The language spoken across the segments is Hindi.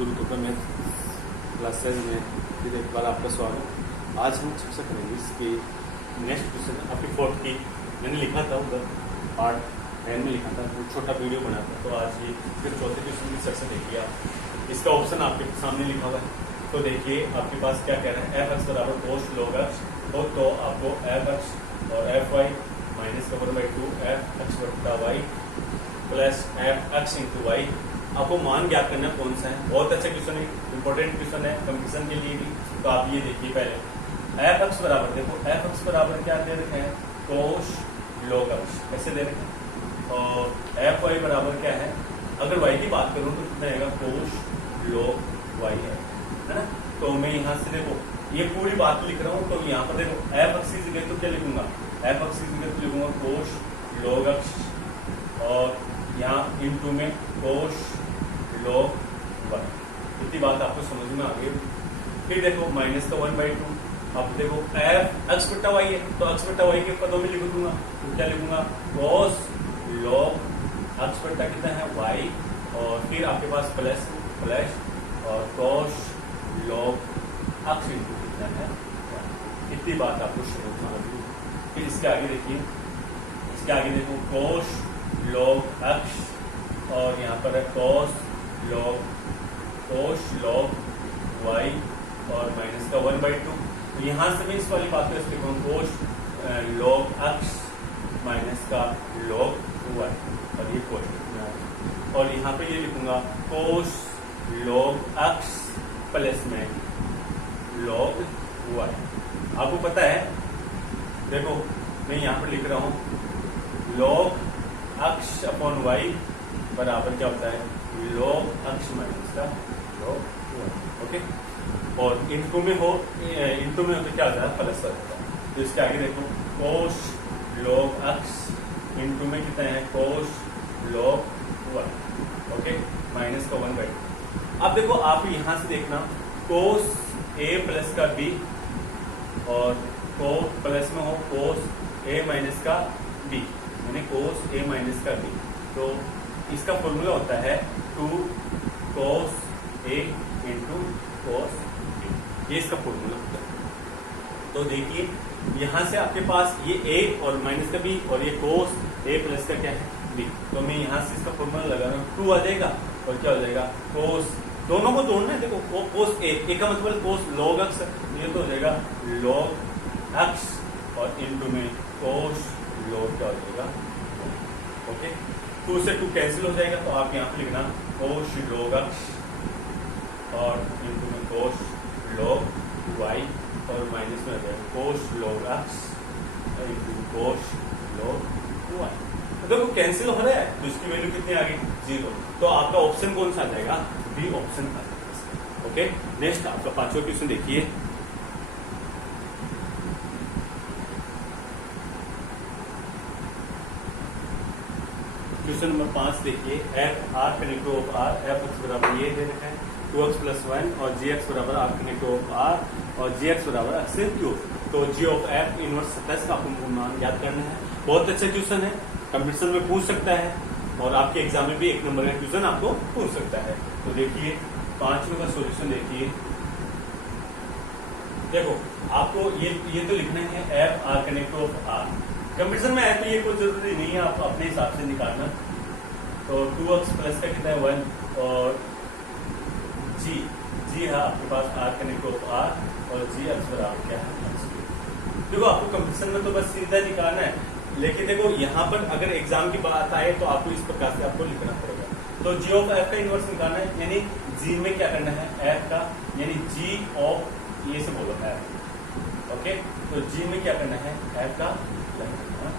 गुरु कृपा मैथ क्लासेज में फिर एक बार आपका स्वागत। आज हम चर्चा करेंगे इसकी नेक्स्ट क्वेश्चन आपकी फोर्थ की। मैंने लिखा था उधर पार्ट 10 में लिखा था, वो छोटा वीडियो बना था। तो आज ये फिर चौथे क्वेश्चन की चर्चा देखिए आप। इसका ऑप्शन आपके सामने लिखा हुआ है। तो देखिए आपके पास क्या कह रहा है, एफ एक्स बराबर कोस लॉग एक्स हो तो आपको एफ एक्स और एफ वाई माइनस का 1/2 एफ एक्स बटा y plus f x into y आपको मान ज्ञात करना कौन सा है। बहुत अच्छा क्वेश्चन है, इंपॉर्टेंट क्वेश्चन है कंपटीशन के लिए भी। तो आप ये देखिए पहले एफ एक्स बराबर, देखो एफ एक्स बराबर क्या दे रखे हैं, कोस लॉग एक्स ऐसे दे रखे हैं। और एफ वाई बराबर क्या है, अगर वाई की बात करूं तो कितना आएगा, कोस लॉग वाई है ना। तो मैं यहाँ से देखो ये पूरी बात लिख रहा हूँ। तो यहाँ पर देखो एफ एक्स की जगह तो क्या लिखूंगा, एफ एक्स की जगह तो लिखूंगा कोस लॉग एक्स और यहाँ इनटू में कोस लॉग वन। इतनी बात आपको समझ में आ गई। फिर देखो माइनस का 1/2। अब देखो एफ एक्स बटा वाई है तो एक्स बटा वाई के पदों में लिख दूंगा। तो क्या लिखूंगा, कोस लॉग एक्स बटा कितना है वाई और फिर आपके पास प्लस प्लस और कोस लॉग एक्स इंटू कितना है। इतनी बात आपको समझ में आ गई। फिर इसके आगे देखिए, इसके आगे देखो कोस लॉग एक्स और यहाँ पर है कोस लॉग वाई और माइनस का 1/2। तो यहाँ से मैं इस वाली बात को इसके कोस लॉग एक्स माइनस का लॉग वाई और ये कोस और यहाँ पे ये लिखूंगा कोस लॉग एक्स प्लस में लॉग वाई। आपको पता है, देखो मैं यहाँ पर लिख रहा हूँ लॉग एक्स अपॉन वाई बराबर क्या होता है, लॉग एक्स माइनस का लॉग वाई। ओके, और इनटू में हो तो क्या होता है, प्लस होता है। तो इसके आगे देखो कोस लॉग एक्स इनटू में कितना है, कोस लॉग वाई। ओके, माइनस का 1/2। अब देखो आप यहाँ से देखना कोस ए प्लस का बी और को प्लस में हो कोस ए माइनस का बी, यानी कोस ए माइनस का बी। तो इसका फॉर्मूला होता है 2 कोस ए इंटू कोस बी, ये इसका फॉर्मूला होता है। तो देखिए यहाँ से आपके पास ये ए और माइनस का बी और ये कोस ए प्लस का क्या है बी। तो मैं यहाँ से इसका फॉर्मूला लगा रहा हूँ, 2 आ जाएगा और क्या हो जाएगा, कोस दोनों को जोड़ना है। देखो कोस ए का मतलब कोस लॉग एक्स, ये तो हो जाएगा लॉग एक्स और इनटू में कोस लॉग क्या हो जाएगा। ओके, 2 से 2 कैंसिल हो जाएगा। तो आप यहाँ पे लिखना कोस लॉग एक्स और इनटू में कोस लॉग वाई और माइनस में हो जाएगा cos log X into cos log Y. देखो कैंसिल हो रहा है तो इसकी वैल्यू कितनी आ गई, 0। तो आपका ऑप्शन कौन सा आ जाएगा, बी ऑप्शन आ जाएगा। ओके, नेक्स्ट आपका 5वां क्वेश्चन देखिए। क्वेश्चन नंबर 5 देखिए, F R connective of R F x बराबर ये दे रखा है 2x + 1 और जी एक्स बराबर आर कनेक्टिव ऑफ आर और जी एक्स बराबर एक्स क्यूब। तो जी ऑफ एफ इनवर्स 27 का आपको मान याद करना है। बहुत अच्छा क्वेश्चन है, कंपटीशन में पूछ सकता है और आपके एग्जाम में भी 1 नंबर का क्वेश्चन आपको पूछ सकता है। तो देखिए 5वें का सॉल्यूशन देखिए। देखो आपको ये तो लिखना है f R connective of R. Competition में आए तो ये कोई जरूरी नहीं है, आप अपने हिसाब से निकालना। तो 2x प्लस का कितना है 1 और जी है आपके पास आर कनेक्टिव ऑफ आर और जी एक्स बराबर क्या है एक्स क्यूब। देखो आपको कंपटीशन में तो बस सीधा निकालना है, लेकिन देखो यहाँ पर अगर एग्जाम की बात आए तो आपको इस प्रकार से आपको लिखना पड़ेगा। तो जी ऑफ एफ का इनवर्स निकालना है, यानी जी में क्या करना है एफ का, यानी जी ऑफ ये से बोलो एफ। ओके, तो जी में क्या करना है एफ का फलन करना।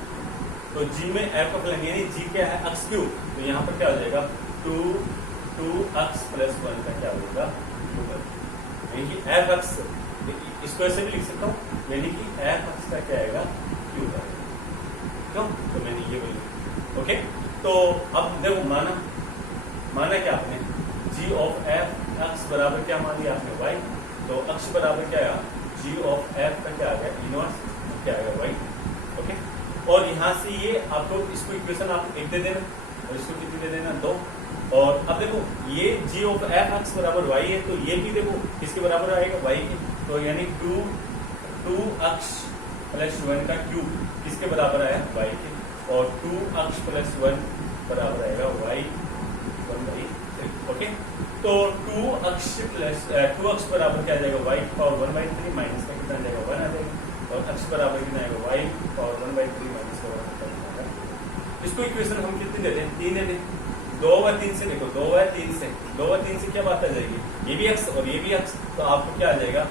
तो जी में एफ का फलन यानी जी क्या है एक्स क्यूब। तो यहाँ पर क्या हो जाएगा 2x + 1 का क्या हो जाएगा, यानी कि एफ एक्स, इसको ऐसे भी लिख सकता हूँ, यानी कि एफ एक्स का क्या आएगा क्यूब आएगा। क्यों, तो मैंने ये बोली। ओके, तो अब देखो माना क्या आपने, जी ऑफ एफ एक्स बराबर क्या मान लिया आपने वाई। तो एक्स बराबर क्या आया, जी ऑफ एफ का क्या आ गया इनवर्स क्या आएगा वाई। ओके, और यहाँ से ये आपको इसको इक्वेशन आप 1 दे देना और इसको कितनी दे देना 2। और अब देखो ये जी ऑफ एफ एक्स बराबर वाई है, तो ये भी देखो किसके बराबर आएगा, वाई के। तो यानी टू अक्ष प्लस 1 का क्यूब किसके बराबर आया, वाई के। और 2 अक्ष प्लस 1 बराबर आएगा वाई 1/3। ओके, तो 2 अक्ष बराबर क्या आ जाएगा, वाई पावर 1/3 माइनस का कितना आ जाएगा, 1 आ जाएगा। और अक्ष बराबर कितना आएगा, वाई पावर 1/3 माइनस का 1 आ जाएगा। इसको इक्वेशन हम कितनी देते हैं, 3 देते हैं। 2 व 3 से देखो, 2 व 3 से क्या बात आ जाएगी, ये भी एक्स और ये भी एक्स, तो आपको क्या आ जाएगा,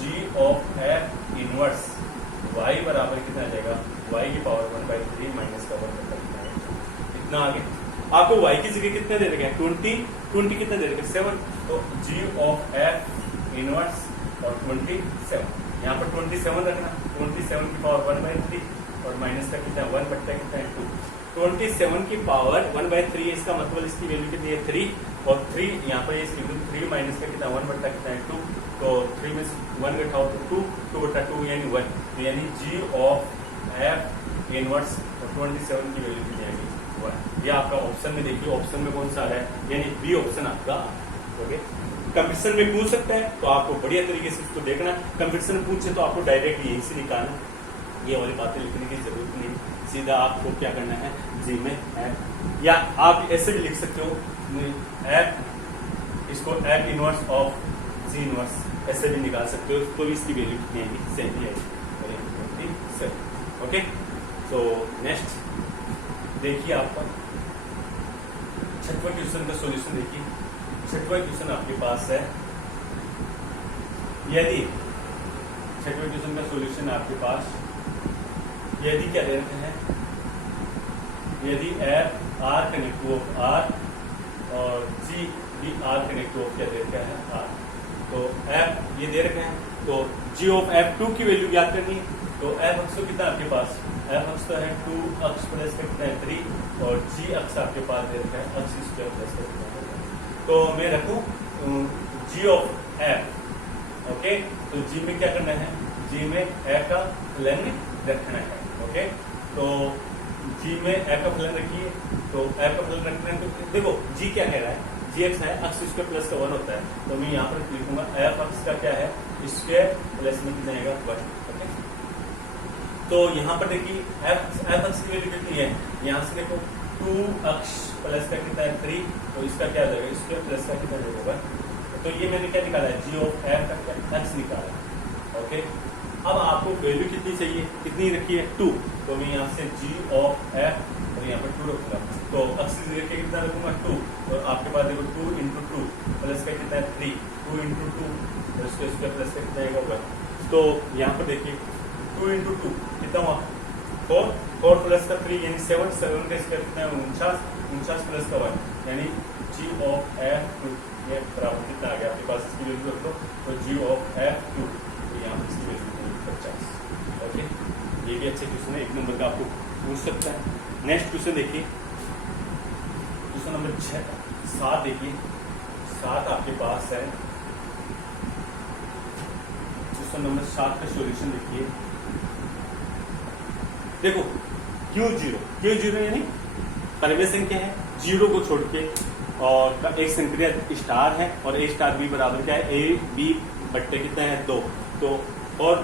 जी ऑफ एफ इनवर्स वाई बराबर कितना आ जाएगा, वाई की पावर 1/3 माइनस का 1/3। इतना आगे आपको वाई की जगह कितने दे रखे हैं, 20 कितने दे रखे हैं, 7। तो जी ऑफ एफ इनवर्स और 27, यहाँ पर 27 रखना, 27 की पावर 1/3 और माइनस का कितना 1/2। 27 की पावर 1/3, इसका मतलब इसकी वैल्यू कितनी है, 3। और 3 यहाँ पर इसकी वैल्यू 3 माइनस का कितना 1/2। तो 3 में 1 घटाओ तो 2 यानी 1। तो यानी जी ऑफ एफ इनवर्स और 27 की वैल्यू कितनी आएगी, 1। ये आपका ऑप्शन में देखिए, ऑप्शन में कौन सा आ रहा है, यानी बी ऑप्शन आपका। ओके, कंपटीशन में पूछ सकता है तो आपको बढ़िया तरीके से इसको देखना। कंपटीशन में पूछे तो आपको डायरेक्ट यहीं से निकालना, ये वाली बातें लिखने की जरूरत नहीं, सीधा आपको क्या करना है, जी में एफ, या आप ऐसे भी लिख सकते हो एफ, इसको F inverse of ji inverse ऐसे भी निकाल सकते हो, तो इसकी वैल्यू कितनी आएगी, सेम ही आएगी। ओके, तो नेक्स्ट देखिए आपका 6वां क्वेश्चन का सॉल्यूशन देखिए। 6वां क्वेश्चन आपके पास है, यदि 6वें क्वेश्चन का सॉल्यूशन आपके पास, यदि क्या दे रहे हैं, यदि f R connective of R और जी भी आर कनेक्टिव ऑफ क्या दे रखा है, आर। तो एफ ये दे रखे हैं, तो जी ऑफ F2 की वैल्यू ज्ञात करनी है। तो एफ अक्ष तो कितना आपके पास, एफ अक्ष तो है 2 अक्ष प्लस का कितना है 3, और जी अक्ष आपके पास दे रखा है अक्ष स्क्वायर प्लस का कितना है। तो मैं रखूं जी ऑफ एफ। ओके, तो जी में क्या करना है, जी में ए का फलन रखना है। ओके, तो जी में ए का फलन रखिए, तो ए का फलन रखना है, तो देखो जी क्या कह रहा है, जी एक्स है, अक्ष स्क्वायर प्लस का 1 होता है, तो मैं यहाँ पर लिखूंगा एफ अक्ष का क्या है, स्क्वायर प्लस में कितना आएगा 1। ओके, तो यहाँ पर देखिए एफ अक्ष की वैल्यू कितनी है, यहाँ से देखो 2 अक्ष प्लस का कितना है 3, तो इसका क्या जाएगा, स्क्वायर प्लस का कितना होगा। तो ये मैंने क्या निकाला है, जी ऑफ एफ का एक्स निकाला। ओके, अब आपको वैल्यू कितनी चाहिए, कितनी रखी है 2, तो मैं यहाँ से जी ऑफ एफ और यहाँ पर 2 रखूंगा, तो अक्ष की जगह कितना रखूंगा 2, और आपके पास देखो 2 × 2 प्लस का कितना है 3, 2 × 2 और इसका स्क्वायर प्लस का कितना आएगा 1। तो यहाँ पर देखिए 2 × 2 कितना हुआ 4, 4 प्लस का 3 यानी 7, 7 का स्क्वायर कितना है 49 प्लस का 1, यानी जी ऑफ एफ 2 ये बराबर कितना आ गया आपके पास, इसकी वैल्यू रख दो, तो जी ऑफ एफ 2, तो यहाँ पर इसकी वैल्यू 50। ओके, ये भी अच्छे क्वेश्चन है, 1 नंबर का आपको पूछ सकता है। नेक्स्ट क्वेश्चन देखिए, क्वेश्चन नंबर 7 देखिए, 7 आपके पास है, क्वेश्चन नंबर 7 का सॉल्यूशन देखिए। देखो Q0 यानी परिमेय संख्या है, 0 को छोड़ के, और एक संक्रिया स्टार है, और ए स्टार बी बराबर क्या है, ए बी बट्टे कितना है 2। तो और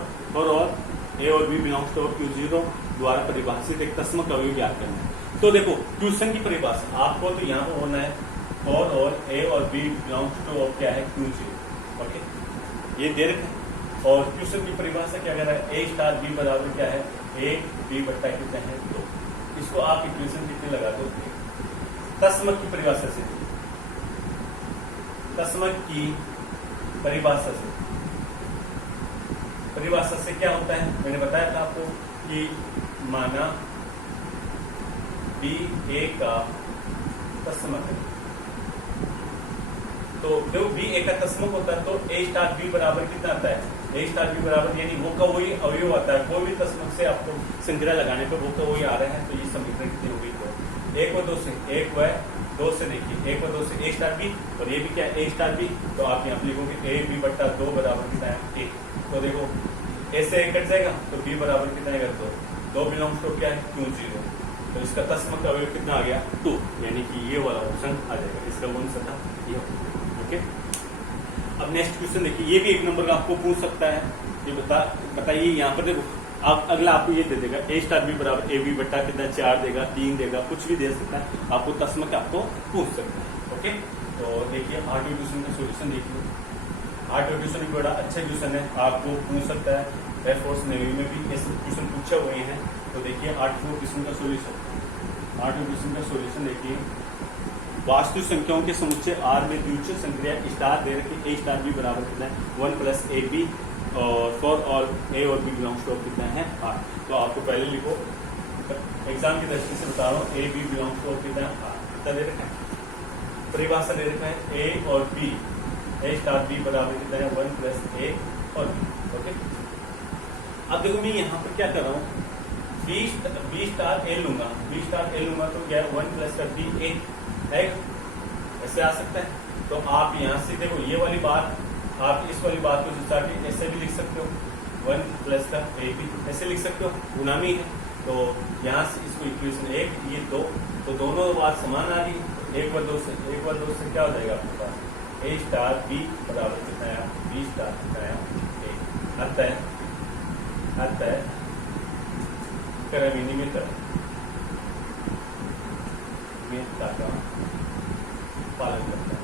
ए और बी बिलोंग्स टू Q0 द्वारा परिभाषित एक तस्मक अवयव ज्ञात करना है। तो देखो क्वेश्चन की परिभाषा आपको तो यहाँ पर होना है, और ए और बी बिलोंग्स टू क्या है Q0। ओके, ये दे रखे हैं, और क्वेश्चन की परिभाषा क्या कह रहा है, ए स्टार बी बराबर क्या है, ए बी बट्टा कितना है 2। इसको आप इक्वेशन कितने लगा दो, तस्मक की परिभाषा से, तस्मक की परिभाषा से क्या होता है, मैंने बताया था आपको कि माना बी ए का तस्मक है, तो देखो बी ए का तस्मक होता है, तो ए स्टार बी बराबर कितना आता है, ए स्टार बी बराबर यानी वो का वही अवयव आता है, कोई भी तस्मक से आपको संक्रिया लगाने पर वो का वही आ रहा है, तो ये समीकरण कितनी होगी, 1 व 2 से, 1 व 2 से देखिए, 1 व 2 से ए स्टार बी, और ये भी क्या है ए स्टार बी, तो आप यहाँ पे लिखोगे ए बी बट्टा 2 बराबर कितना है 1। तो देखो ए से 1 कट जाएगा, तो बी बराबर कितना आएगा 2 बिलोंग्स टू क्या है Q0। तो इसका तस्मक अवयव कितना आ गया 2, यानी कि ये वाला ऑप्शन आ जाएगा, इसका कौन सा था ये। ओके, अब नेक्स्ट क्वेश्चन देखिए, ये भी 1 नंबर का आपको पूछ सकता है। ये बताइए यहाँ पर देखो, आप अगला आपको ये दे देगा a स्टार b बराबर ए बी बट्टा कितना 4 देगा, 3 देगा, कुछ भी दे सकता है, आपको तस्मक आपको पूछ सकता है। ओके, तो देखिए 8वें क्वेश्चन का सोल्यूशन देखिए। 8वें क्वेश्चन भी बड़ा अच्छा क्वेश्चन है, आपको पूछ सकता है, एयरफोर्स नेवी में भी ऐसे क्वेश्चन पूछे हुए हैं। तो देखिए 8वें क्वेश्चन का सोल्यूशन। 8वें क्वेश्चन का सोल्यूशन देखिए, वास्तु संख्याओं के समुच्चय R में द्वितीय संक्रिया स्टार दे रखी a स्टार b बराबर कितना है 1 प्लस ए बी, और फॉर ऑल a और b बिलोंग्स टू कितना है R। तो आपको पहले लिखो, एग्जाम की दृष्टि से बता रहा हूँ, a b बिलोंग्स टू कितना है R, कितना दे रखा है, परिभाषा दे रखा है a और b, a स्टार b बराबर कितना है 1 प्लस a और b। ओके, अब देखो मैं यहाँ पर क्या कर रहा हूँ, b स्टार a लूंगा, b स्टार a लूंगा तो क्या है 1 प्लस का b a है, ऐसे आ सकता है। तो आप यहाँ से देखो ये वाली बात, आप इस वाली बात को जिसा कि ऐसे भी लिख सकते हो, 1 प्लस का ए बी ऐसे लिख सकते हो, गुना में है। तो यहाँ से इसको इक्वेशन 1 ये 2, तो दोनों बात समान आ रही है, 1 व 2 से क्या हो जाएगा आपके पास a स्टार b बराबर कितना है b स्टार कितना है a, अतः विनिमित का पालन करता है।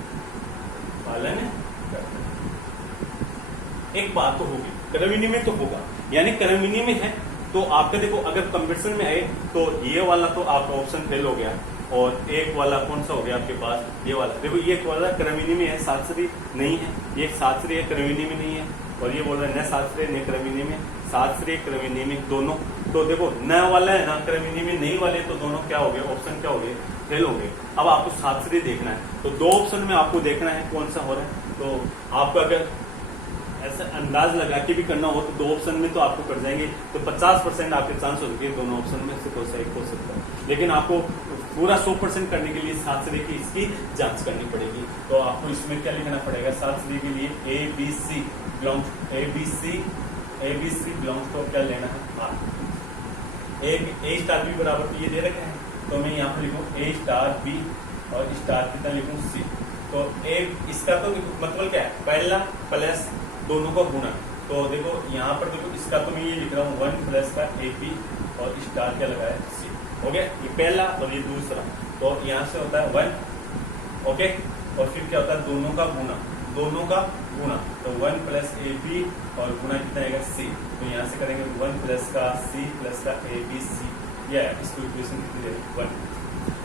एक बात तो होगी, क्रमविनिमय में तो होगा, यानी क्रमविनिमय में है तो आपका देखो, अगर कंपटीशन में आए तो ये वाला तो आपका ऑप्शन फेल हो गया, और एक वाला कौन सा हो गया आपके पास, ये वाला। देखो ये वाला क्रमविनिमय है, शास्त्रीय नहीं है, ये शास्त्रीय क्रमविनिमय नहीं है, और ये बोल रहा है न शास्त्रीय न क्रमविनिमय, शास्त्रीय क्रमविनिमय दोनों। तो देखो न वाला है ना क्रमविनिमय नहीं वाले, तो दोनों क्या हो गए, ऑप्शन क्या हो गए, फेल हो गए। अब आपको शास्त्रीय देखना है, तो 2 ऑप्शन में आपको देखना है कौन सा हो रहा है। तो आपको अगर ऐसा अंदाज लगा के भी करना हो तो 2 ऑप्शन में तो आपको कर जाएंगे, तो 50% आपके चांस हो सकते हैं दोनों ऑप्शन में से कोई सा एक हो सकता है। लेकिन आपको पूरा 100% करने के लिए शास्त्रीय की इसकी जांच करनी पड़ेगी। तो आपको इसमें क्या लिखना पड़ेगा, शास्त्रीय के लिए A B C belongs to क्या लेना है R। ए स्टार बी बराबर तो ये दे रखे हैं, तो मैं यहाँ पर लिखूँ ए स्टार बी और स्टार कितना लिखूँ सी। तो ए इसका तो मतलब क्या है, पहला प्लस दोनों का गुणा। तो देखो यहाँ पर देखो, इसका तो मैं ये लिख रहा हूँ 1 प्लस का ए बी और स्टार क्या लगा है सी। हो गया, ये पहला और ये दूसरा। तो यहाँ से होता है 1, ओके, और फिर क्या होता है दोनों का गुणा, तो 1 प्लस ए बी और गुणा कितना आएगा सी। तो यहाँ से करेंगे 1 प्लस का सी प्लस का ए बी सी, या इसको इक्वेशन कितनी देंगे 1।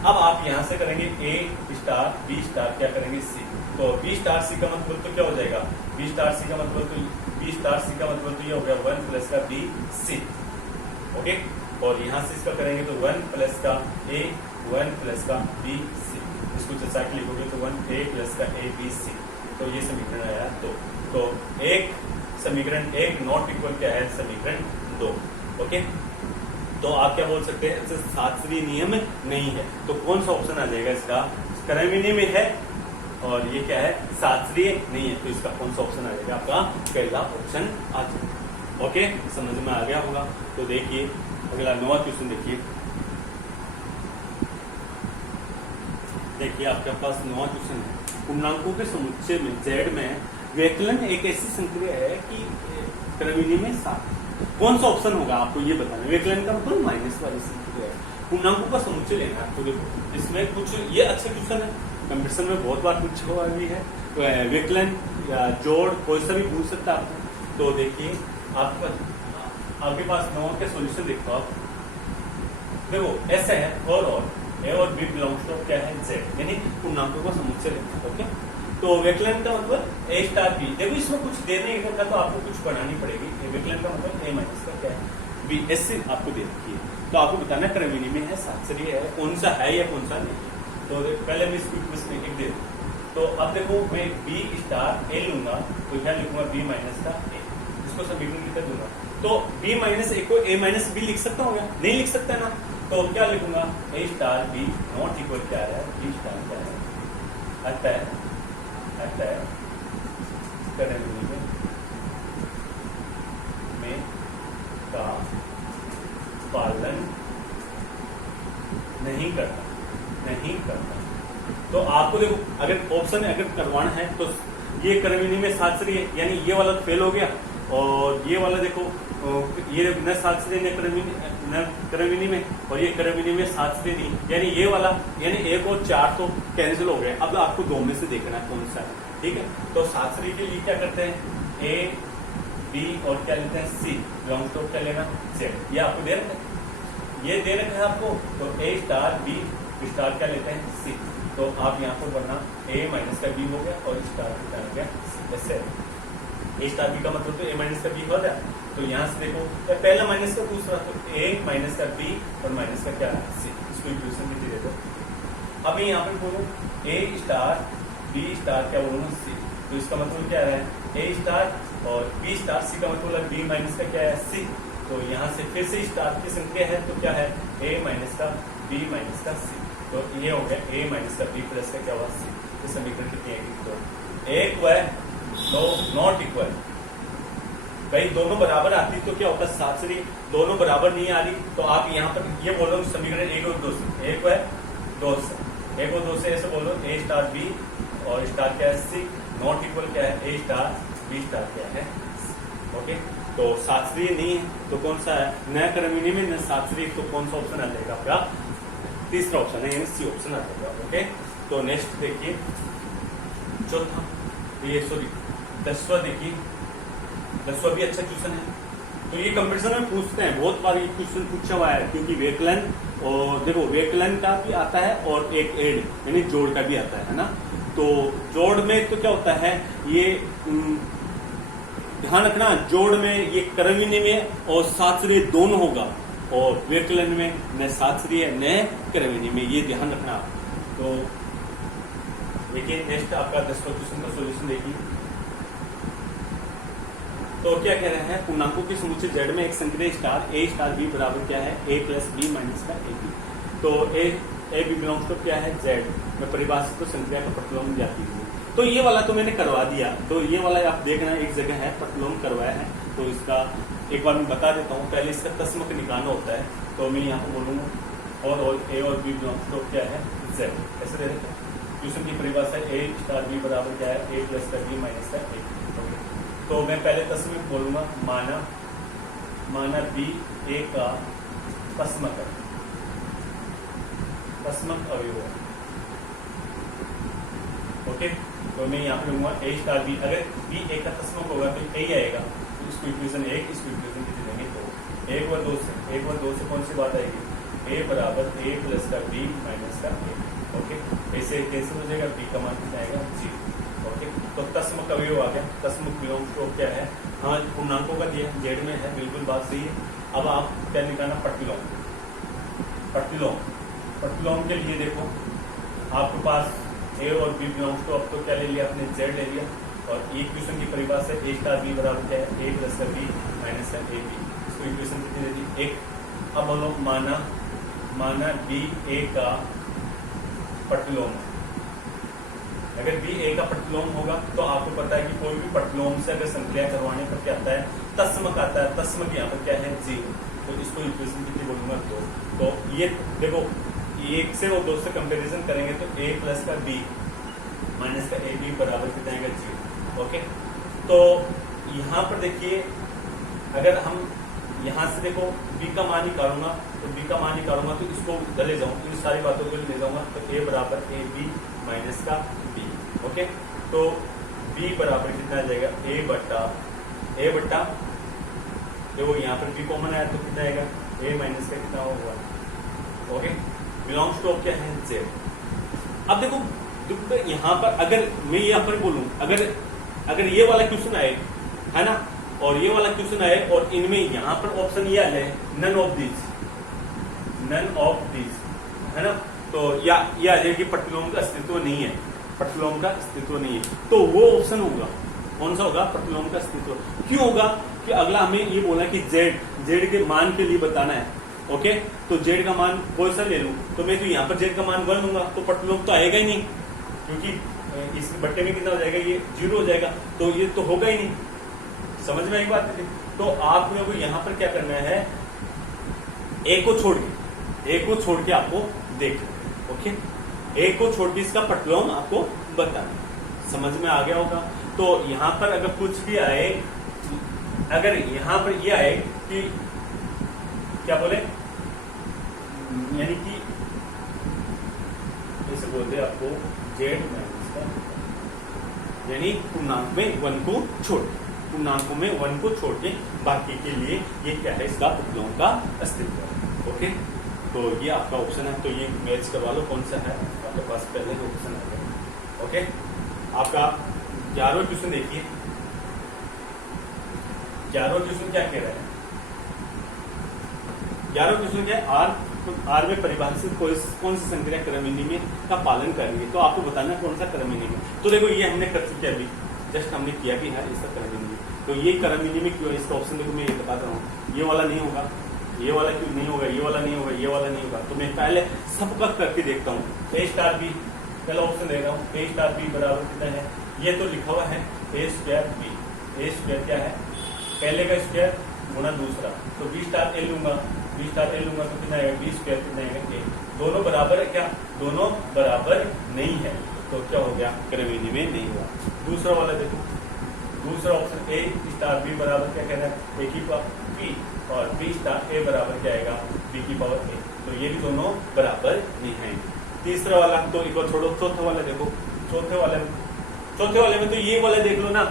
अब आप यहाँ से करेंगे ए स्टार बी स्टार क्या करेंगे सी। तो बी स्टार सी का मतलब तो क्या हो जाएगा, बी स्टार सी का मतलब तो ये हो गया 1 प्लस का बी सी। ओके, और यहाँ से इसका करेंगे तो 1 प्लस का ए 1 प्लस का बी सी, इसको जैसा कि लिखोगे तो 1 ए प्लस का ए बी सी। तो ये समीकरण आया 2। तो एक समीकरण 1 नॉट इक्वल क्या है, समीकरण 2। ओके, तो आप क्या बोल सकते हैं, शास्त्रीय नियम नहीं है, तो कौन सा ऑप्शन आ जाएगा इसका, क्रमविनिमय में है और ये क्या है शास्त्रीय नहीं है, तो इसका कौन सा ऑप्शन आ जाएगा, आपका पहला ऑप्शन आ जाएगा। ओके, समझ में आ गया होगा। तो देखिए अगला 9वां क्वेश्चन देखिए आपके पास 9वां क्वेश्चन है, पूर्णांकों के समुच्चय में z में व्यकलन एक ऐसी संक्रिया है कि क्रमविनिमय में 7। कौन सा ऑप्शन होगा आपको ये बताना। व्यकलन का मतलब माइनस वाली संक्रिया है, पूर्णांकों का समुच्चय लेना है आपको। देखो इसमें कुछ ये अच्छा क्वेश्चन है, कंपटीशन में बहुत बार पूछा हुआ भी है। व्यकलन या जोड़ कोई सा भी पूछ सकता है आपको। तो देखिए आपके पास 9 के सॉल्यूशन देखो आप, देखो ऐसे है और ए और बी बिलोंग्स टू क्या है z, यानी पूर्णांकों का समुच्चय लेना है। ओके, तो व्यकलन का मतलब ए स्टार बी। देखो इसमें कुछ देने का तो आपको कुछ बनानी पड़ेगी। व्यकलन का मतलब ए माइनस का क्या है बी, ऐसे आपको दे रखी है। तो आपको बताना क्रमविनिमय है, शास्त्रीय है, कौन सा है या कौन सा नहीं है। तो पहले मैं इसको इक्वेशन एक दे दूँ। तो अब देखो मैं बी स्टार ए लूंगा, तो क्या लिखूंगा बी माइनस का ए, इसको समीकरण लिख दूंगा। तो बी माइनस ए को ए माइनस बी लिख सकता हूँ, नहीं लिख सकता ना। तो क्या लिखूंगा ए स्टार बी नॉट इक्वल क्या है, बी स्टार क्या है, अतः क्रमविनिमय में का पालन आपको देखो अगर ऑप्शन अगर करवाना है तो ये क्रमविधि में सात श्री है, यानी ये वाला फेल हो गया, और ये वाला देखो ये न सात श्री न क्रमविधि में, और ये क्रमविधि में सात श्री नहीं, यानी ये वाला, यानी 1 और 4 तो कैंसिल हो गए। अब आपको 2 में से देखना है कौन सा है, ठीक है। तो सात श्री के लिए क्या करते हैं, ए बी और क्या लेते हैं सी, बिलोंग्स टू क्या लेना जेड, ये आपको दे रखा है, ये दे रखा है आपको। तो ए स्टार बी स्टार क्या लेते हैं सी, तो आप यहाँ पर बढ़ना ए माइनस का बी हो गया और स्टार का क्या हो गया सी। ए स्टार बी का मतलब तो ए माइनस का बी हो गया। तो यहाँ से देखो पहला माइनस का पूछ रहा, तो ए माइनस का बी और माइनस का क्या है सी, इसको इक्वेशन कितनी दे दो। अब मैं यहाँ पर बोलूँ ए स्टार बी स्टार क्या बोलूँ सी, तो इसका मतलब क्या है ए स्टार और बी स्टार, सी का मतलब बी माइनस का क्या है सी। तो यहाँ से फिर से स्टार की संख्या है तो क्या है ए माइनस का बी माइनस का सी, तो ये हो गया ए माइनस का बी प्लस का क्या हुआ सी। तो समीकरण कितनी है, तो एक व दो नॉट इक्वल, भाई दोनों बराबर आती तो क्या होता सात श्री, दोनों बराबर नहीं आ रही तो आप यहाँ पर ये बोलो समीकरण 1 और 2 से, 1 व 2 से, 1 और 2 से ऐसे बोलो ए स्टार बी और स्टार क्या है सी, नॉट इक्वल क्या है ए स्टार बी स्टार क्या है, ओके। तो शास्त्रीय नहीं है तो कौन सा है, न क्रमविधि में न शास्त्रीय, तो कौन सा ऑप्शन आ जाएगा आपका, तीसरा ऑप्शन है, यानी सी ऑप्शन आ जाएगा, ओके। तो नेक्स्ट देखिए चौथा, ये सॉरी 10वां देखिए, 10वां भी अच्छा क्वेश्चन है। तो ये कंपटीशन में पूछते हैं, बहुत बार ये क्वेश्चन पूछा हुआ है, क्योंकि व्यकलन और देखो व्यकलन का भी आता है और एक एड यानी जोड़ का भी आता है ना। तो जोड़ में तो क्या होता है, ये ध्यान रखना जोड़ में ये क्रमविधि में और शास्त्रीय दोनों होगा, और व्यकलन में न शास्त्रीय न क्रमविधि में, ये ध्यान रखना। तो देखिए नेक्स्ट आपका 10वां क्वेश्चन का सॉल्यूशन देखिए। तो क्या कह रहे हैं, पूर्णांकों के समुच्चय जेड में एक संक्रिय स्टार ए स्टार बी बराबर क्या है ए प्लस बी माइनस का ए बी। तो ए बी बिलोंग्स टू क्या है जेड में परिभाषित तो संक्रिया का प्रतिलोम जाती है। तो ये वाला तो मैंने करवा दिया, तो ये वाला आप देखना एक जगह है प्रतिलोम करवाया है, तो इसका एक बार मैं बता देता हूँ। पहले इसका तस्मक निकालना होता है, तो मैं यहाँ पर बोलूंगा और ए और बी बिलोंग्स टू क्या है जेड, ऐसे दे देते हैं। क्वेश्चन की परिभाषा ए स्टार बी बराबर क्या है ए प्लस का बी माइनस का ए, ओके। तो मैं पहले तस्मक बोलूंगा, माना बी ए का तस्मक है, तस्मक अवयव, ओके। तो मैं यहाँ पे लूंगा ए स्टार बी, अगर बी ए का तस्मक होगा तो ए आएगा, तो इसको इक्वेशन 1 इसको इक्वेशन कितनी देंगे, तो 1 व 2 से कौन सी बात आएगी, ए बराबर ए प्लस का बी माइनस का ए, ओके। ऐसे कैंसिल हो जाएगा, बी का मान कितना आएगा 0, ओके। तो तस्मक अवयव आ गया, तस्मक बिलोंग्स टू क्या है, हाँ पूर्णांकों का दिया जेड में है, बिल्कुल बात सही है। अब आप क्या निकालना, प्रतिलोम, प्रतिलोम, प्रतिलोम के लिए देखो आपके पास ए और बी बिलोंग्स टू, अब तो क्या ले लिया आपने जेड ले लिया, और ये क्वेश्चन की परिभाषा है ए स्टार बी बराबर क्या है ए प्लस का बी माइनस का ए बी, इसको इक्वेशन कितनी दे दी 1। अब बोलो माना बी ए का प्रतिलोम, अगर बी ए का प्रतिलोम होगा तो आपको पता है कि कोई भी प्रतिलोम से अगर संक्रिया करवाने पर क्या आता है, तस्मक आता है, तस्मक यहाँ पर क्या है 0, तो इसको इक्वेशन कितनी बोलूंगा 2। तो ये देखो 1 से और 2 से कंपैरिजन करेंगे तो a प्लस का b माइनस का ए बी बराबर कितना आएगा 0, ओके। तो यहाँ पर देखिए अगर हम यहाँ से देखो b का मान निकालूंगा, तो b का मान निकालूंगा तो इसको इधर ले जाऊँ, इन सारी बातों को ले जाऊंगा, तो a बराबर ए बी माइनस का b, ओके। तो b बराबर कितना आ जाएगा a बट्टा देखो यहाँ पर b कॉमन आया तो कितना आएगा a माइनस का कितना होगा, ओके। बिलोंग्स टू क्या है जेड। अब देखो यहाँ पर अगर मैं यहाँ पर बोलूं, अगर ये वाला क्वेश्चन आए है ना, और ये वाला क्वेश्चन आए और इनमें यहाँ पर ऑप्शन ये आ जाए नन ऑफ दिस है ना, तो या ये आ जाए कि प्रतिलोम का अस्तित्व नहीं है, प्रतिलोम का अस्तित्व नहीं है, तो वो ऑप्शन होगा कौन सा होगा, प्रतिलोम का अस्तित्व। क्यों होगा कि अगला हमें ये बोला कि जेड के मान के लिए बताना है, ओके। तो जेड का मान कौन सा ले लूं, तो मैं तो यहाँ पर जेड का मान 1 लूंगा, तो प्रतिलोम तो आएगा ही नहीं, क्योंकि इस बट्टे में कितना हो जाएगा, ये 0 हो जाएगा, तो ये तो होगा ही नहीं। समझ में आई बात है। तो आप लोगों को यहाँ पर क्या करना है, ए को छोड़ के आपको देखना, ओके। एक को छोड़ के इसका प्रतिलोम आपको बताना, समझ में आ गया होगा। तो यहां पर अगर कुछ भी आए, अगर यहां पर ये आए कि क्या बोले, यानी कि जैसे बोलते आपको जेड माइनस का, यानी पूर्णांक में 1 को छोड़, पूर्णांकों में 1 को छोड़ के बाकी के लिए ये क्या है, इसका प्रतिलोम का अस्तित्व है। ओके, तो ये आपका ऑप्शन है। तो ये मैच करवा लो कौन सा है आपके पास, पहले जो ऑप्शन है। ओके, आपका 11वां क्वेश्चन देखिए। 11वां क्वेश्चन क्या कह रहा है? 11वां क्वेश्चन क्या है, आर में परिभाषित कौन सी संक्रिया क्रम विनिमय का पालन करेंगे। तो आपको बताना कौन सा क्रम विनिमय। तो देखो ये हमने कर चुके अभी, जस्ट हमने किया भी है इसका क्रम विनिमय। तो ये क्रम विनिमय क्यों है, इसका ऑप्शन देखो मैं ये बताता हूँ। ये वाला नहीं होगा, ये वाला क्यों नहीं होगा, ये वाला नहीं होगा, ये वाला नहीं होगा। तो मैं पहले सबका करके देखता हूँ। ए स्टार बी, पहला ऑप्शन दे रहा हूँ। ए स्टार बी बराबर कितना है, ये तो लिखा हुआ है ए स्क्वायर बी। ए स्क्वायर क्या है, पहले का स्क्वायर गुना दूसरा, तो बी स्टार ए लूंगा, बी स्टार ए लूंगा तो कितना आएगा, बी स्क्वायर कितना आएगा ए। दोनों बराबर है क्या, दोनों बराबर नहीं है, तो क्या हो गया, क्रम विनिमय नहीं हुआ। दूसरा वाला देखो, दूसरा ऑप्शन ए स्टार बी बराबर क्या कह रहा है, ए की पावर बी, और बी स्टार ए बराबर क्या आएगा, बी की पावर ए। तो ये भी दोनों बराबर नहीं है। तीसरा वाला तो एक बार छोड़ो, चौथा वाला देखो। चौथे वाले में तो ये वाला देख लो ना,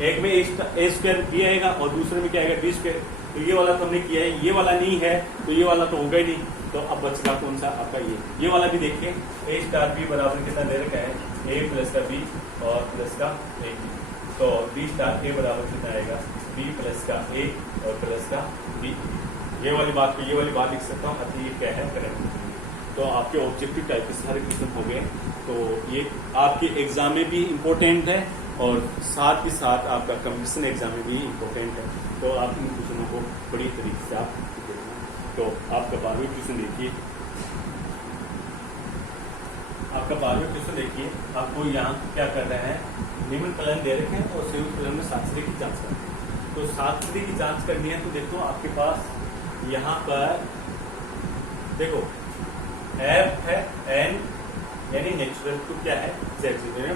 एक में ए स्क्वायर बी आएगा और दूसरे में क्या आएगा, बी स्क्वायर। तो ये वाला तो हमने किया है, ये वाला नहीं है, तो ये वाला तो होगा ही नहीं। तो अब बचेगा कौन सा, आपका ये वाला भी देखिए। ए स्टार बी बराबर कितना दे रखा है, ए प्लस का बी और प्लस का ए। तो बी स्टार ए बराबर कितना आएगा, बी प्लस का ए और प्लस का बी। ये वाली बात लिख सकता हूँ। अति ये क्या है, करेक्ट। तो आपके ऑब्जेक्टिव टाइप के सारे क्वेश्चन हो गए। तो ये आपके एग्जाम में भी इम्पोर्टेंट है और साथ ही साथ आपका कंपटीशन एग्जाम में भी इम्पोर्टेंट है। तो आप इन क्वेश्चनों को बड़ी तरीके से आप देखना। तो आपका 12वां क्वेश्चन देखिए, आपको यहाँ क्या कर रहे हैं, निम्न फलन दे रखे हैं और संयुक्त फलन में सातचर्य की जांच करनी है। तो सातचर्य की जांच करनी है, तो देखो आपके पास यहाँ पर देखो एफ है एन यानी नेचुरल, तो क्या है जेड जीरो,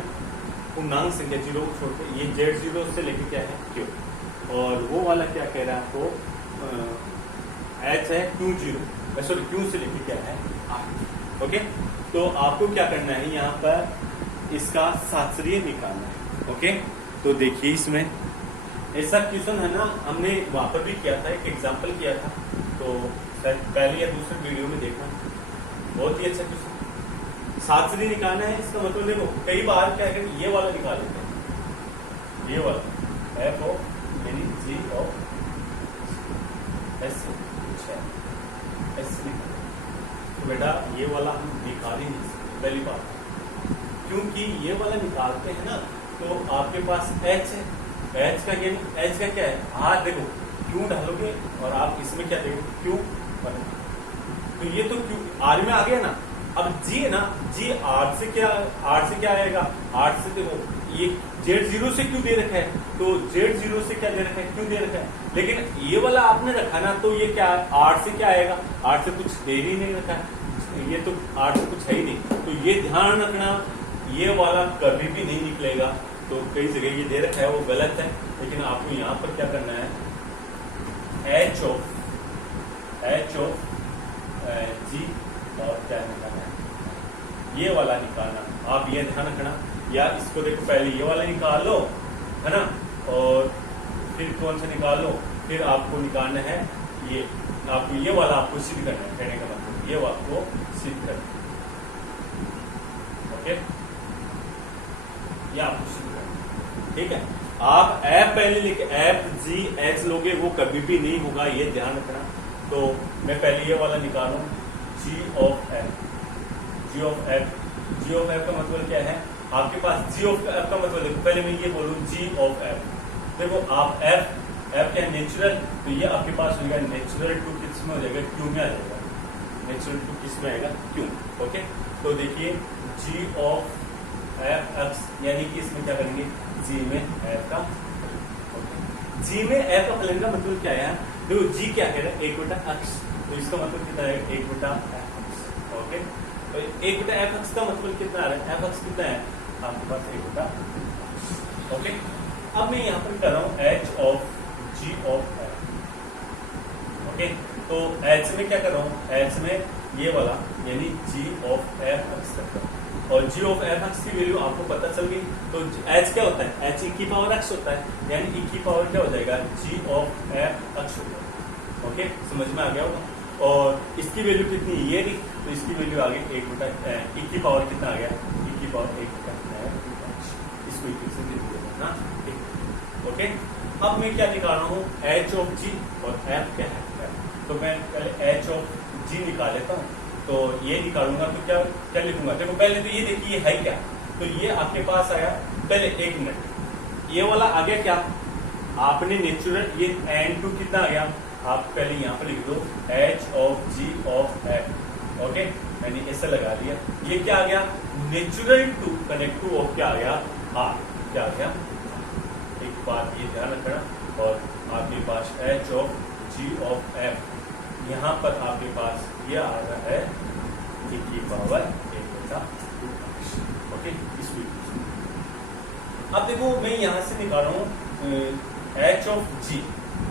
पूर्णांक संख्या जीरो को छोड़ के ये जेड जीरो से लेके क्या है क्यू, और वो वाला क्या कह रहा है आपको, एच है क्यू जीरो, सॉरी क्यू से लेके क्या है आर। ओके, तो आपको क्या करना है, यहाँ पर इसका सातचर्य निकालना है। ओके, तो देखिए इसमें ऐसा क्वेश्चन है ना, हमने वहां पर भी किया था, एक एग्जाम्पल किया था, तो पहले या दूसरे वीडियो में देखना, बहुत ही अच्छा क्वेश्चन। सातचर्य निकालना है, इसका मतलब देखो कई बार क्या है, ये वाला निकाल लेते हैं, ये वाला एफ ओ यानी जी ऑफ एस एस। तो बेटा ये वाला हम निकाल ही नहीं सकते, पहली बात, क्योंकि ये वाला निकालते हैं ना तो आपके पास एच है, एच का यानी एच का क्या है आर, देखो क्यू डालोगे और आप इसमें क्या देखो क्यू, तो ये तो क्यू आर में आ गया ना। अब जी है ना, जी आर से क्या आएगा, आर से देखो ये जेड जीरो से क्यों दे रखा है, तो जेड जीरो से क्या दे रखा है, क्यों दे रखा है, लेकिन ये वाला आपने रखा ना, तो ये क्या आर से क्या आएगा, आर से कुछ दे ही नहीं रखा है, ये तो आर से कुछ है ही नहीं। तो ये ध्यान रखना, ये वाला कभी भी नहीं निकलेगा। तो कई जगह ये दे रखा है वो गलत है, लेकिन आपको यहाँ पर क्या करना है, एच ऑफ जी और क्या निकालना है, ये वाला निकालना। आप ये ध्यान रखना, या इसको देखो पहले ये वाला निकाल लो है ना, और फिर कौन सा निकाल लो, फिर आपको निकालना है ये, आपको ये वाला आपको सिद्ध करना है, कहने का मतलब ये आपको सिद्ध करना है। ओके, ये आपको सिद्ध करना है, ठीक है। आप एफ पहले लिखे, एफ जी एच लोगे वो कभी भी नहीं होगा, ये ध्यान रखना। तो मैं पहले ये वाला निकालूं, G of F, G of F, G of F का मतलब क्या है, आपके पास जी ऑफ एफ का मतलब देखो, पहले मैं ये बोलूं जी ऑफ एफ, देखो आप एफ क्या नेचुरल, तो ये आपके पास हो जाएगा नेचुरल टू किस में हो जाएगा, क्यू में आ जाएगा, नेचुरल टू किस में आएगा, क्यू। ओके, तो देखिए जी ऑफ एफ एक्स, यानी कि इसमें क्या करेंगे, जी में एफ का, जी में एफ का फलन का मतलब क्या है, देखो जी क्या कह रहा है, 1/x, तो इसका मतलब कितना है 1/x। ओके, तो 1/f(x) का मतलब कितना आ रहा है? f(x) कितना है आपके पास? 1/। ओके, अब मैं यहाँ पर कर रहा हूँ h of g of f। Okay, तो h में क्या कर रहा हूँ? h में ये वाला यानी g ऑफ f(x) करता हूँ, और g ऑफ f(x) की वैल्यू आपको पता चल गई। तो h क्या होता है? h e की पावर x होता है, यानी e की पावर क्या हो जाएगा? g ऑफ f(x) हो जाएगा। ओके, समझ में आ गया होगा। और इसकी वैल्यू कितनी? ये नहीं, तो इसकी वैल्यू आ गई 1/e की पावर कितना आ गया? e की पावर 1/f(x). इसको इक्वेशन दे दिया ना, ठीक। ओके, अब मैं क्या निकाल रहा हूँ? h ऑफ g और f क्या है? तो मैं पहले h ऑफ g निकाल लेता हूँ। तो ये निकालूंगा तो क्या क्या लिखूंगा? देखो पहले तो ये देखिए ये है क्या, तो ये आपके पास आया। पहले 1 मिनट, ये वाला आ गया क्या? आपने नेचुरल ये n2 कितना आ गया? आप पहले यहाँ पर लिख दो h of g of f। Okay, मैंने ऐसा लगा लिया। ये क्या आ गया? Natural to connect to of क्या आ गया? r क्या आ गया? एक बात ये ध्यान रखना। और आपके पास h of g of f, यहाँ पर आपके पास ये आ रहा है e की पावर 1/2। ओके, इसको अब देखो मैं यहाँ से निकाल रहा हूँ h of g।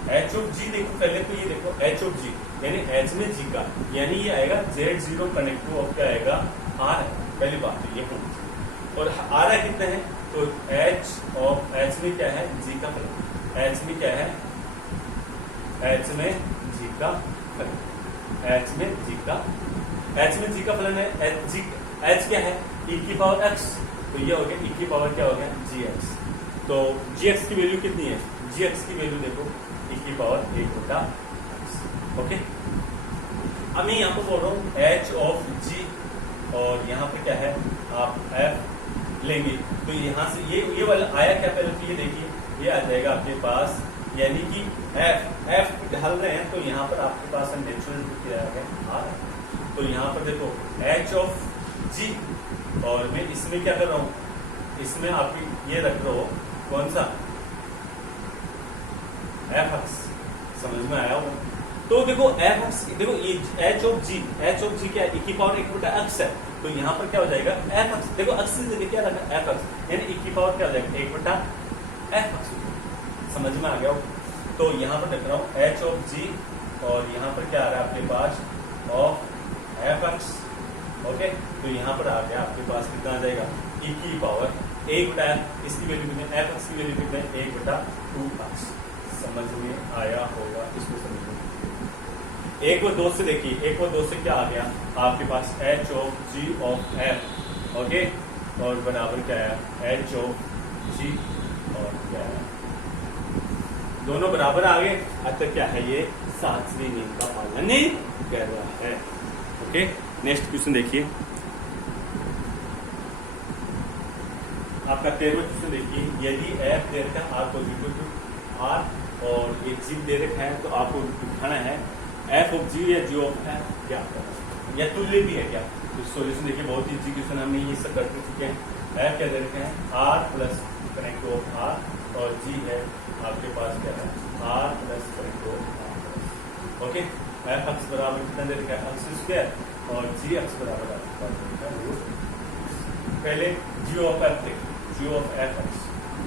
h of g देखो पहले तो ये देखो h ऑफ g यानी h में g का, यानी ये आएगा z0 कनेक्ट टू ऑफ क्या आएगा? r है। पहली बात तो ये होनी चाहिए। और r है कितने हैं? तो h ऑफ h में क्या है? g का फलन। h में क्या है? h में g का फलन। h में g का फलन है। h क्या है? e की पावर x, तो ये हो गया e की पावर क्या हो गया? gx। तो gx की वैल्यू कितनी है? gx की वैल्यू देखो e की पावर 1/x। ओके, अब मैं यहाँ पर बोल रहा हूँ h ऑफ g, और यहाँ पर क्या है? आप f लेंगे। तो यहाँ से ये वाला आया क्या? पहले तो ये देखिए ये आ जाएगा आपके पास, यानी कि f ढाल रहे हैं तो यहाँ पर आपके पास नेचुरल क्या है? r। तो यहाँ पर देखो h ऑफ g, और मैं इसमें क्या कर रहा हूँ? इसमें आप ये रख रहे हो कौन सा? f(x). समझ में आया होगा। तो देखो f(x), देखो ये h ऑफ g क्या है? e की पावर 1/x है। तो यहाँ पर क्या हो जाएगा? f(x). देखो x से जगह क्या रखा? f(x), यानी e की पावर क्या हो जाएगा? 1/f(x). समझ में आ गया होगा। तो यहाँ पर लिख रहा हूँ h ऑफ g, और यहाँ पर क्या आ रहा है आपके पास? Of f(x). ओके, तो यहाँ पर आ गया आपके पास कितना आ जाएगा? e की पावर 1/f। इसकी वैल्यू कितनी? f(x) की वैल्यू कितनी है? 1/2x। समझ में आया होगा। इसको समझिए। 1 व 2 से देखिए, 1 व 2 से क्या आ गया आपके पास? h of g of f। Okay, और बराबर क्या है? h ऑफ g, और क्या है? दोनों बराबर आ गए। अतः क्या है? ये शास्त्रीय नियम का पालन नहीं कर रहा है। ओके, नेक्स्ट क्वेश्चन देखिए। आपका 13वां क्वेश्चन देखिए। यदि f दे रखा है r पॉजिटिव टू r, और ये g दे रखा है, तो आपको दिखाना है f ऑफ g या g ऑफ f क्या करना है, या तुल्य भी है क्या। तो सॉल्यूशन देखिए, बहुत ही इजी क्वेश्चन, हमने ये सब कर चुके हैं। f क्या दे रखे हैं? r plus connect of r, और g है आपके पास क्या है? r plus connect of r। Okay, f(x) बराबर कितना दे रखा है? x², और g(x) बराबर आपके पास दे रखा है। पहले g ऑफ f देखें, g ऑफ f(x),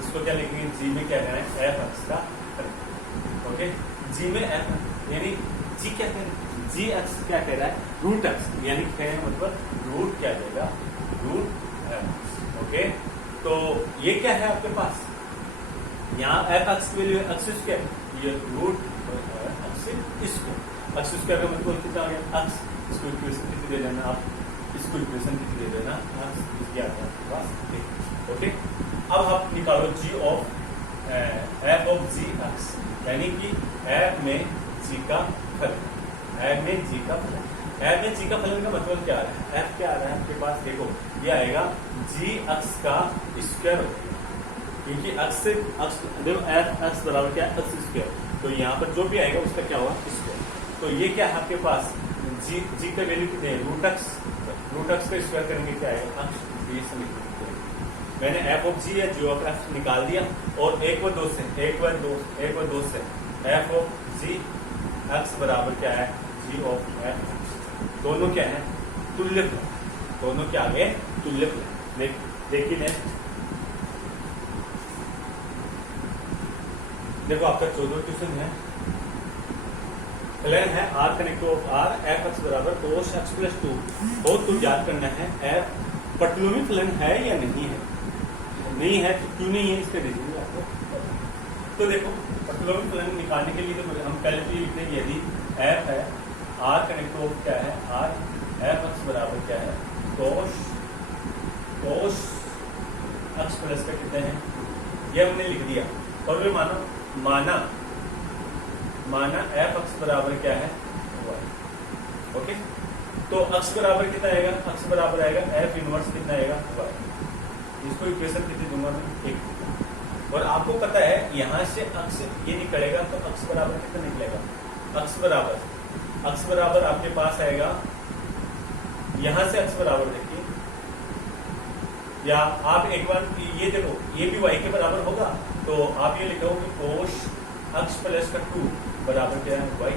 इसको क्या लिखेंगे? g में क्या कहना है? f(x) का। ओके, g में f यानी g क्या कह रहा है? gx क्या कह रहा है? √x, यानी कहने मतलब रूट क्या देगा? √f। ओके, तो ये क्या है आपके पास? यहाँ f(x) की वैल्यू है x², ये √x²। x² का मतलब कितना आ गया? x। इसको इक्वेशन कितनी दे देना आप? इसको इक्वेशन कितनी दे देना? x क्या आता है आपके पास? ओके, अब आप निकालो g of f of gx, यानी कि f में g का फलन। f में g का फलन, f में g का फलन का मतलब क्या आ रहा है? f क्या आ रहा है आपके पास? देखो ये आएगा gx का स्क्वायर, क्योंकि x से x, देखो f(x) बराबर क्या है? x²। तो यहाँ पर जो भी आएगा उसका क्या होगा? स्क्वायर। तो ये क्या है आपके पास? g का वैल्यू कितने है? √x का स्क्वायर करेंगे क्या आएगा? x। ये समीकरण मैंने f ऑफ g या g ऑफ f निकाल दिया, और 1 व 2 से f ऑफ g x बराबर क्या है? g of f। दोनों क्या है? तुल्य फलन। दोनों के आगे तुल्य फलन। देखिए नेक्स्ट, देखो आपका 14 क्वेश्चन है। फलन है r connect of r f x बराबर cos x प्लस 2 हो तो ज्ञात करना है f पटलूमी फलन है या नहीं है। नहीं है तो क्यों नहीं है, इसके रीजन आपको। तो देखो पटलूमी फलन निकालने के लिए तो हम पहले तो ये लिखते हैं यदि f है r कनेक्ट ऑफ क्या है r f x बराबर क्या है cos x प्लस का कितने हैं, ये हमने लिख दिया। और वे माना f x बराबर क्या है y। ओके, तो x बराबर कितना आएगा, x बराबर आएगा f इनवर्स कितना आएगा y। इसको इक्वेशन कितनी दूंगा मैं 1। और आपको पता है यहां से x ये निकलेगा तो x बराबर कितना निकलेगा, x बराबर आपके पास आएगा, यहां से x बराबर देखिए, या आप एक बार ये देखो ये भी y के बराबर होगा तो आप ये लिखोगे cos x प्लस का 2 बराबर क्या है y।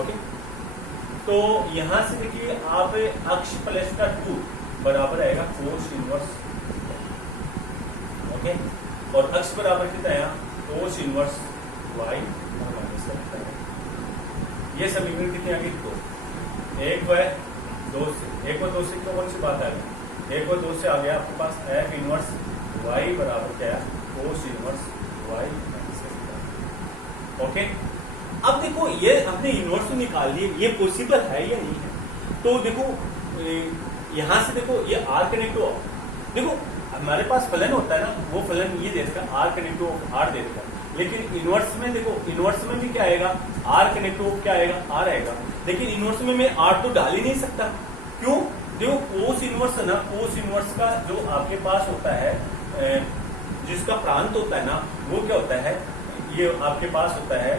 ओके, तो यहां से देखिए आप x प्लस का 2 बराबर आएगा cos इनवर्स। ओके, और x बराबर कितना आया cos इनवर्स y और माइनस का है। ये समीकरण कितने आगे, 2। 1 व 2 से 1 व 2 से कौन सी बात आ गई, 1 व 2 से आ गया आपके पास f इनवर्स y बराबर क्या है cos इनवर्स y माइनस का। ओके, अब देखो ये हमने इनवर्स तो निकाल लिए, ये पॉसिबल है या नहीं है। तो देखो यहां से देखो ये r कनेक्ट हो, देखो हमारे पास फलन होता है ना, वो फलन ये दे देगा r कनेक्ट ऑफ r दे देगा। लेकिन इनवर्स में देखो, इनवर्स में भी क्या आएगा r कनेक्ट ऑफ क्या आएगा r आएगा। लेकिन इनवर्स में मैं r तो डाल ही नहीं सकता, क्यों, देखो कोस इनवर्स है ना, कोस इनवर्स का जो आपके पास होता है जिसका प्रांत होता है ना वो क्या होता है, ये आपके पास होता है